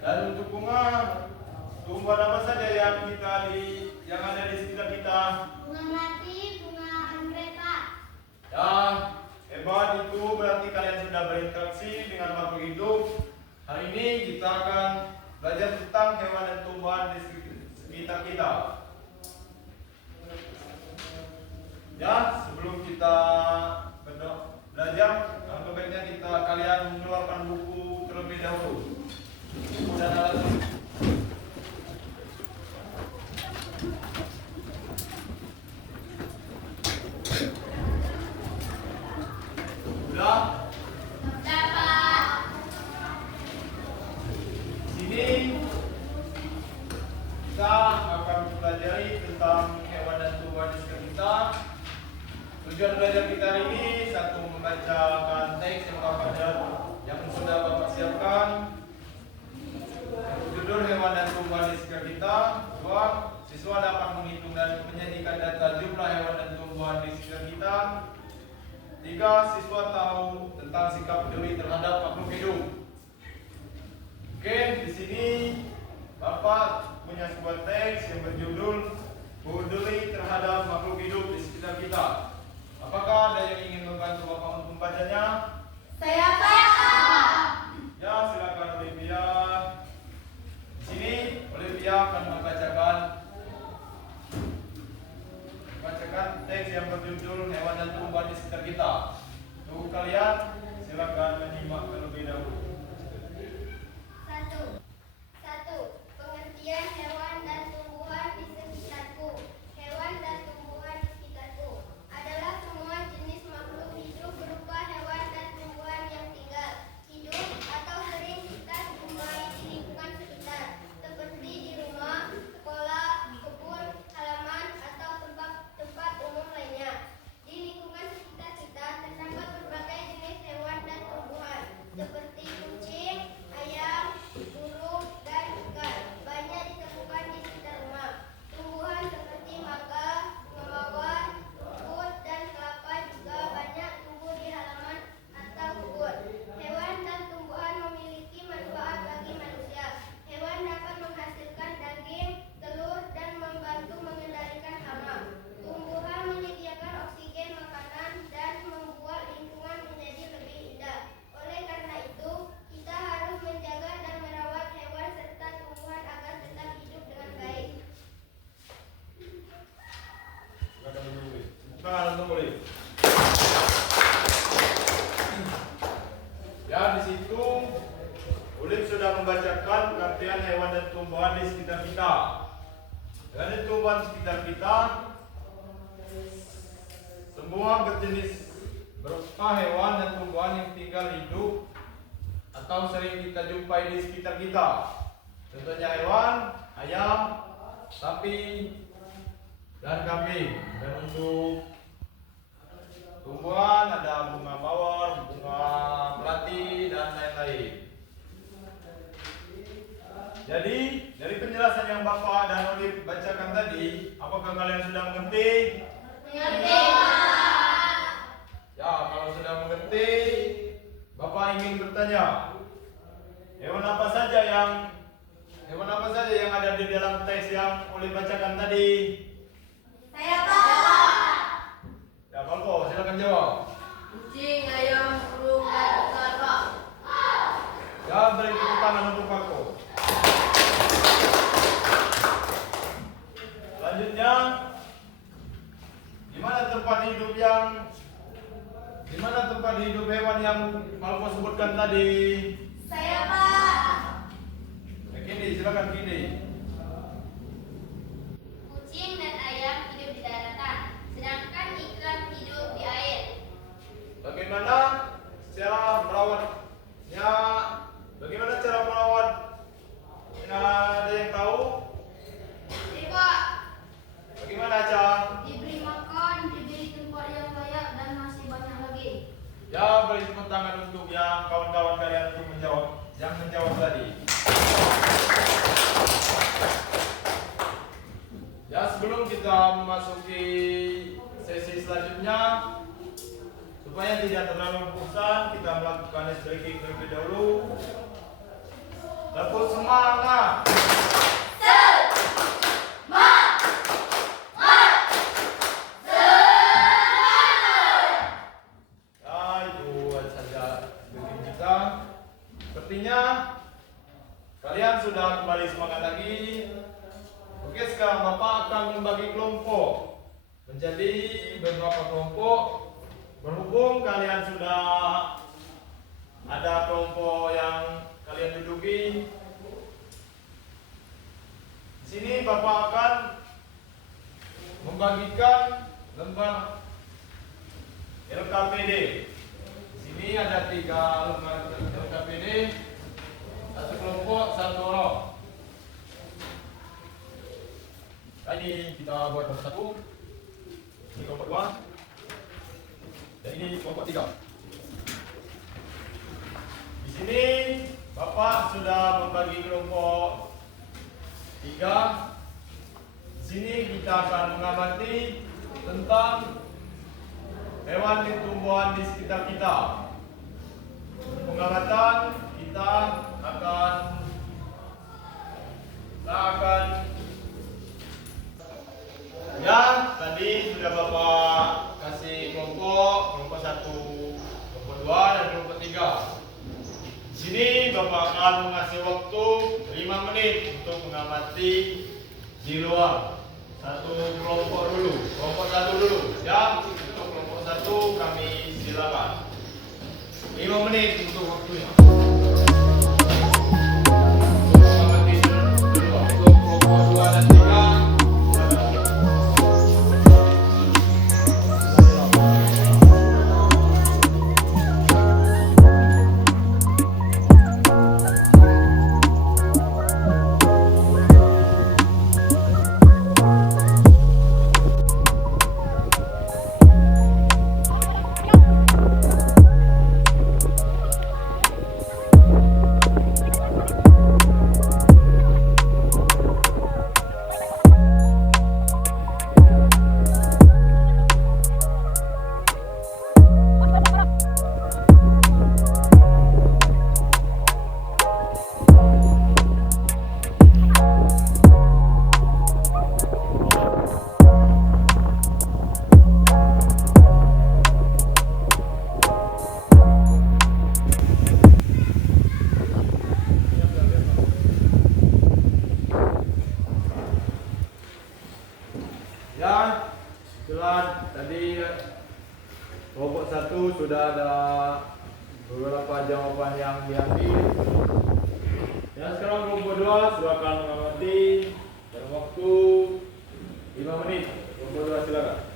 Dan untuk bunga, tumbuhan apa saja yang ada di sekitar kita? Bunga melati, bunga anggrek, Pak. Ya, hebat, itu berarti kalian sudah berinteraksi dengan makhluk hidup. Hari ini kita akan belajar tentang hewan dan tumbuhan di sekitar kita. Ya, sebelum kita belajar, alangkah baiknya kalian mengeluarkan buku terlebih dahulu. Buku dan alat tulis. Sudah? Dapat. Sini kita akan mempelajari tentang hewan dan tumbuhan di sekitar kita. Tujuan belajar kita hari ini, satu, membacakan teks yang sudah Bapak siapkan. Judul hewan dan tumbuhan di sekitar kita. Dua, siswa dapat menghitung dan menyajikan data jumlah hewan dan tumbuhan di sekitar kita. Tiga, siswa tahu tentang sikap peduli terhadap makhluk hidup. Oke, di sini Bapak punya sebuah teks yang berjudul peduli terhadap makhluk hidup di sekitar kita. Apakah ada yang ingin membantu Bapak untuk membacanya? Saya, Pak. Ya, silakan Olivia. Di sini Olivia akan membacakan teks yang berjudul hewan dan tumbuhan di sekitar kita. Untuk kalian, silakan menyimak terlebih dahulu. Satu. Pengertian hewan dan tumbuhan di sekitarku. Hewan dan tumbuhan di sekitarku adalah semua jenis makhluk hidup berupa hewan dan tumbuhan yang tinggal, hidup, atau sering kita jumpai di lingkungan sekitar, seperti di rumah, sekolah, kebun, halaman, atau tempat umum lainnya. Di lingkungan sekitar kita terdapat berbagai jenis hewan dan tumbuhan, seperti kucing, ayam, burung, dan ikan. Banyak ditemukan di sekitar rumah. Tumbuhan seperti mangga, mawar, rumput, dan kelapa juga banyak tumbuh di halaman atau kebun. Hewan dan tumbuhan memiliki manfaat bagi manusia. Hewan dapat menghasilkan daging, telur, dan membantu mengendalikan hama. Tumbuhan menyediakan oksigen, makanan, dan membuat lingkungan menjadi lebih indah. Oleh karena itu, kita harus menjaga dan merawat hewan serta tumbuhan agar tetap hidup dengan baik. Silakan menulis. Silakan menulis. Ya, di situ Ulif sudah membacakan pengertian hewan dan tumbuhan di sekitar kita. Hewan dan tumbuhan di sekitar kita semua berjenis berupa hewan dan tumbuhan yang tinggal hidup atau sering kita jumpai di sekitar kita. Contohnya hewan, ayam, sapi, dan kambing. Dan untuk tumbuhan ada bunga mawar, bunga melati, dan lain-lain. Jadi dari penjelasan yang Bapak dan Olif bacakan tadi, apakah kalian sudah mengerti? Mengerti, Pak. Ya, kalau sudah mengerti, Bapak ingin bertanya, hewan apa saja yang ada di dalam teks yang Olif bacakan tadi? Saya, Pak. Ya, Bapak, silakan jawab. Kucing, ayam, burung, dan ikan, Pak. Ya, beri tepuk tangan untuk Bapak. Selanjutnya, di mana tempat hidup hewan yang Malko sebutkan tadi? Saya, Pak. Kini, silakan Kini. Kucing dan ayam hidup di daratan, sedangkan ikan hidup di air. Bagaimana cara merawatnya? Bagaimana cara merawat? Ada yang tahu? Jadi, Pak, Bagaimana cara? diberi makan, diberi tempat yang layak, dan masih banyak lagi. Ya, beri tepuk tangan untuk yang kawan-kawan kalian untuk menjawab tadi. Ya, sebelum kita memasuki sesi selanjutnya, supaya tidak terlalu bosan, kita melakukan ice breaking terlebih dahulu. Lapor semua Sepertinya kalian sudah kembali semangat lagi. Oke, sekarang Bapak akan membagi kelompok menjadi beberapa kelompok. Berhubung kalian sudah ada kelompok yang kalian duduki, di sini Bapak akan membagikan lembar LKPD. Di sini ada 3 lembar LKPD, satu kelompok, satu orang. Ini kita buat satu. Ini kelompok 2. Dan ini kelompok 3. Di sini Bapak sudah membagi kelompok 3. Di sini kita akan mengamati tentang hewan dan tumbuhan di sekitar kita. Pengamatan kita akan ya, tadi sudah Bapak kasih kelompok 1, kelompok 2 dan kelompok 3. Di sini Bapak akan mengasih waktu 5 menit untuk mengamati di luar. Satu kelompok dulu, kelompok 1 dulu. Ya, untuk kelompok 1 kami silakan. 5 menit untuk waktunya. Mengamati dulu untuk kelompok 2 dan 3. Ya, setelah tadi kelompok 1 sudah ada beberapa jawaban yang diambil. Ya, sekarang kelompok 2 silakan mengamati dalam waktu 5 menit. Kelompok 2 silakan.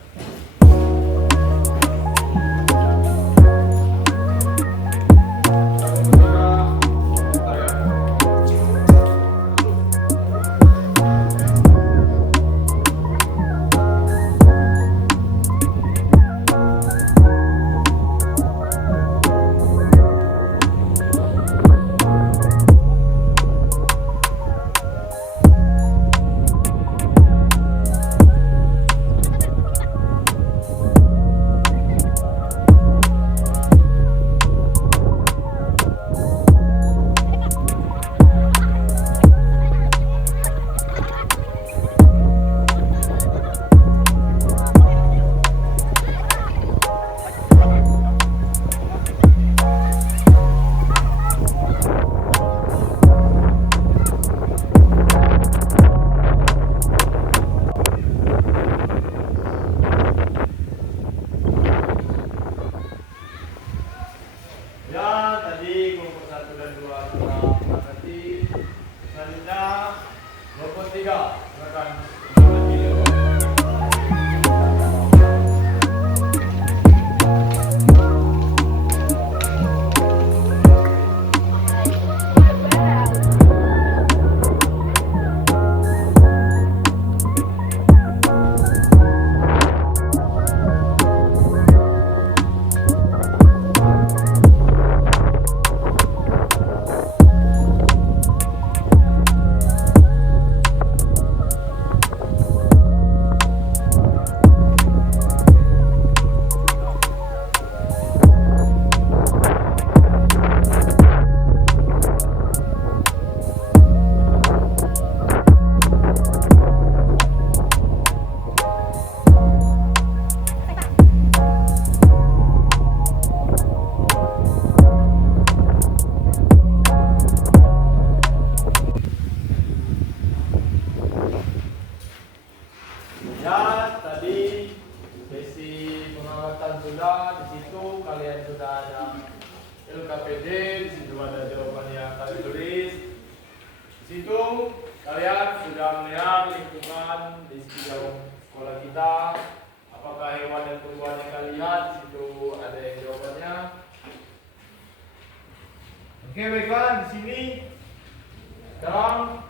Sekarang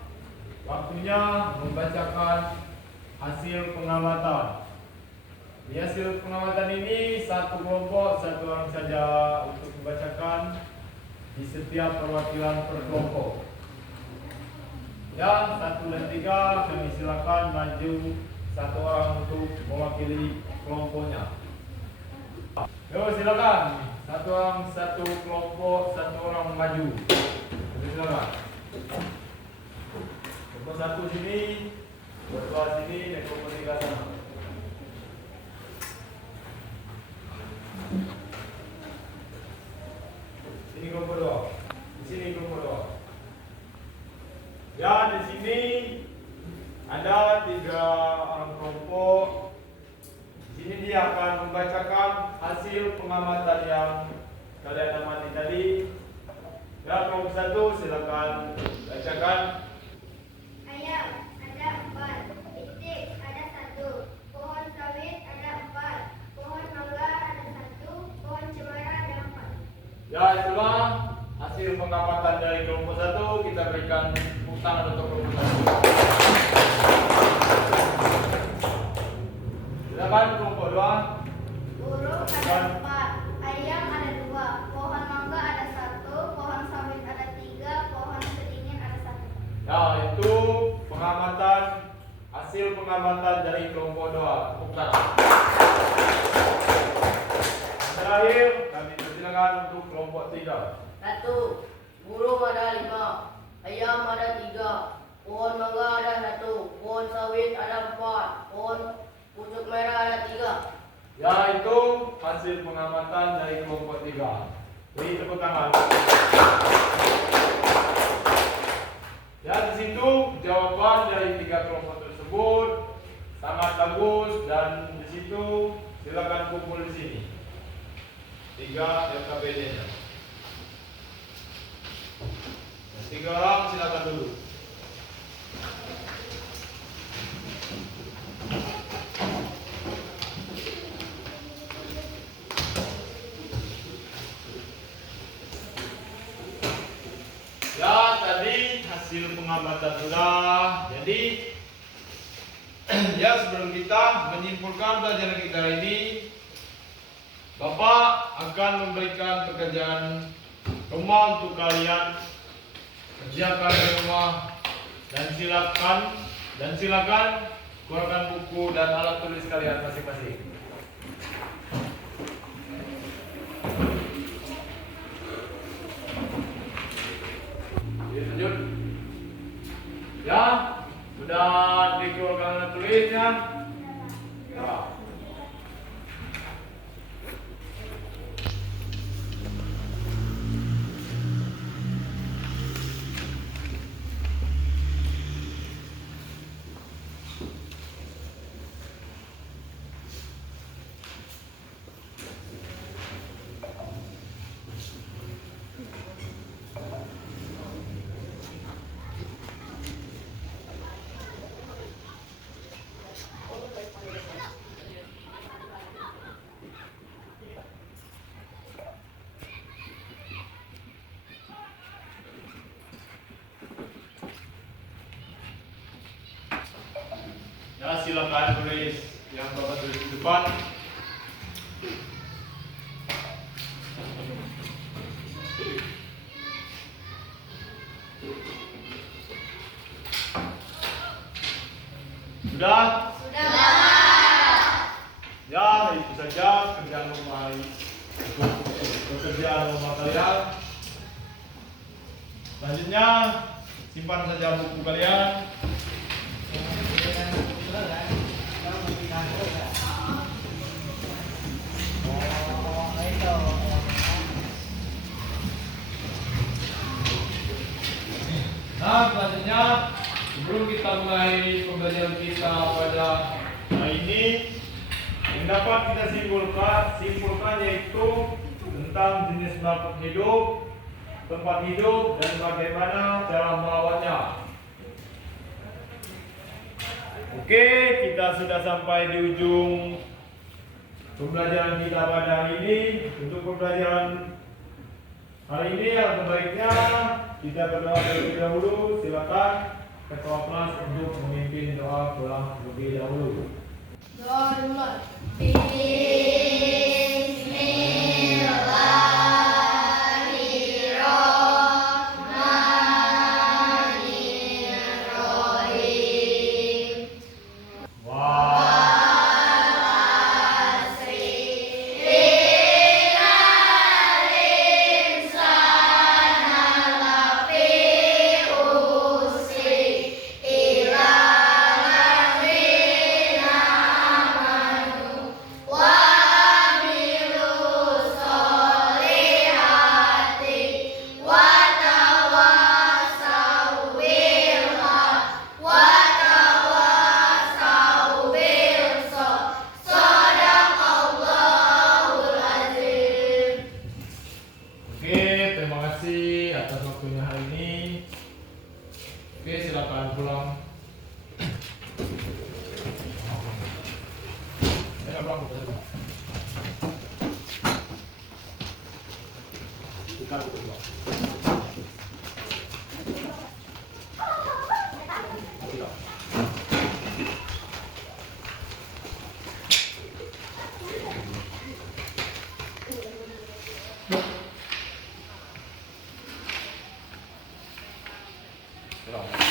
waktunya membacakan hasil pengamatan. Di hasil pengamatan ini satu kelompok satu orang saja untuk membacakan di setiap perwakilan per kelompok. Yang 1 dan 3 kami silakan maju satu orang untuk mewakili kelompoknya. Yo silakan, satu orang satu kelompok satu orang maju. Silakan. Kelompok 1 sini, kelompok 2 sini, dan kelompok 3 sana. Sini kelompok 2, di sini kelompok 2. Ya, di sini ada 3 orang kelompok. Di sini dia akan membacakan hasil pengamatan yang kalian amati tadi. Ya, kelompok 1 silakan bacakan. Ayam ada 4, itik ada 1, pohon sawit ada 4, pohon mangga ada 1, pohon cemara ada 4. Ya, itulah hasil pengamatan dari kelompok 1. Kita berikan tepuk tangan untuk kelompok 1. Silakan kelompok 2. Burung ada 4, ayam ada 2, pohon mangga ada 1, pohon sawit ada 3, pohon beringin ada 1. Ya, itu pengamatan hasil pengamatan dari kelompok 2. Tepuk tangan. Terakhir, kami persilakan untuk kelompok 3. 1. Burung ada 5, ayam ada 3, pohon mangga ada 1, pohon sawit ada 4, pohon pucuk merah ada 3. Ya, itu hasil pengamatan dari kelompok 3. Beri tepuk tangan. Ya, di situ jawaban dari 3 kelompok tersebut sangat bagus dan di situ silakan kumpul di sini. 3 LKPD-nya. 3 orang silakan dulu. Ya, tadi hasil pengamatan sudah. Jadi ya, sebelum kita menyimpulkan pelajaran kita ini, Bapak akan memberikan pekerjaan rumah untuk kalian kerjakan di rumah, dan silakan keluarkan buku dan alat tulis kalian masing-masing. Lanjut. Ya, sudah dikeluarkan alat tulisnya. Ya. Ya, silakan tulis yang Bapak tulis di depan. Sudah? Sudah. Ya, itu saja kerjaan rumah pekerjaan rumah kalian. Selanjutnya simpan saja buku kalian. Nah, selanjutnya sebelum kita mengakhiri pembelajaran kita pada hari ini, yang dapat kita simpulkan yaitu tentang jenis makhluk hidup, tempat hidup, dan bagaimana cara merawatnya. Oke, kita sudah sampai di ujung pembelajaran kita pada hari ini. Untuk pembelajaran hari ini, alangkah baiknya kita berdoa terlebih dahulu. Silakan ketua kelas untuk memimpin doa pulang terlebih dahulu. Doa dimulai. Oke, terima kasih atas waktunya hari ini. Oke, silakan pulang. Ya, pulang. Kita pulang. Pulang.